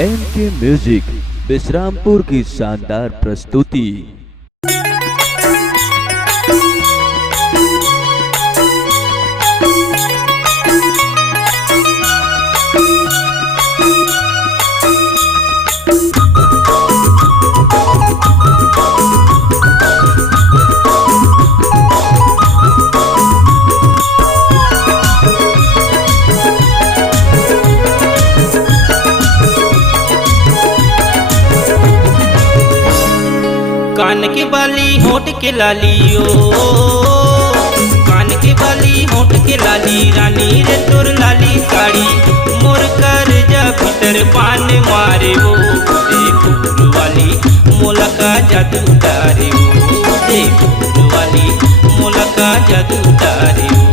MK music Vishrampur की शानदार प्रस्तुति। कान के बाली होठ के लाली ओ, कान के बाली होठ के लाली, रानी रे तोर लाली साड़ी, मोर कर जा भीतर पान मारे वो, फूल वाली मोला का जादू डारे वो, फूल वाली मोला का जादू डारे वो।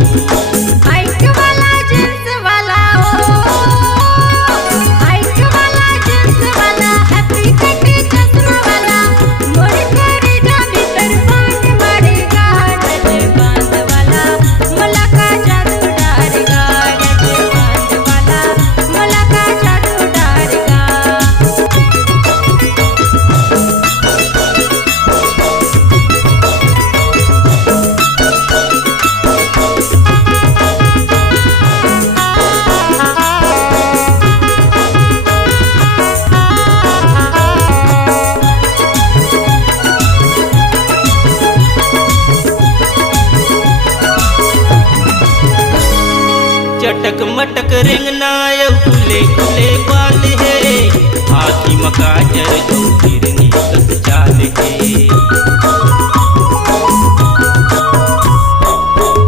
चटक मटक रेंगना खुले खुले बाल है, आखी मका जर दो फिरनी कस चाल है।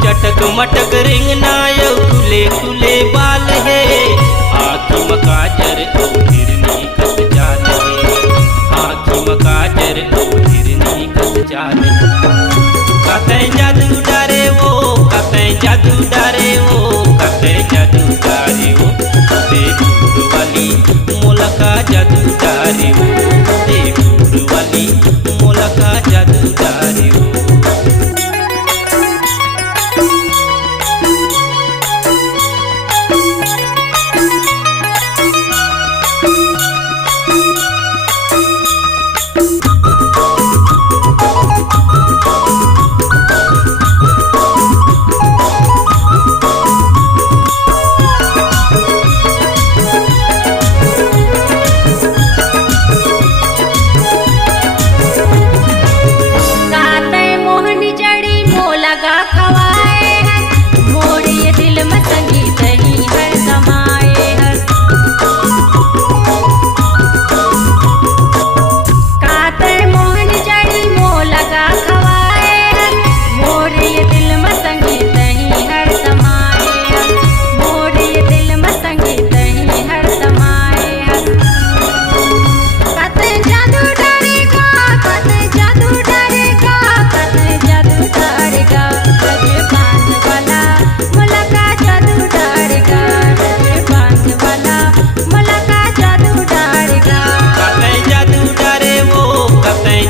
चटक मटक रेंगना खुले खुले बाल है, आखी मका जर दो फिरनी कस चाल है, आखी मका जर दो फिरनी कस चाल है। कतई जादू डारे वो, कतई जादू डारे वो, कतई जादू डारे वो, फूल वाली मोला का जादू डारे वो, फूल वाली मोला का जादू डारे वो।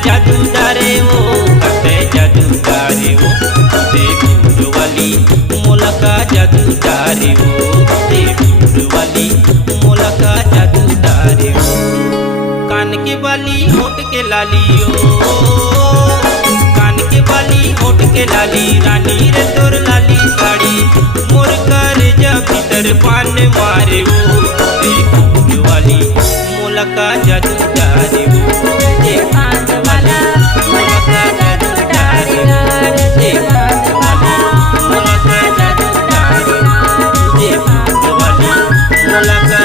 जादू डारे वो, कतई जादू डारे वो, फूल वाली मोला का जादू डारे वो, फूल वाली मोला का जादू डारे वो। कान के बाली होठ के लाली ओ, कान के बाली होठ के लाली, रानी रे तोर लाली साड़ी, मोर कर जा भीतर पान मारे वो, फूल वाली मोला का जादू डारे वो, मोला का जादू डारे वो, मोला का जादू डारे वो, फूल वाली मोला का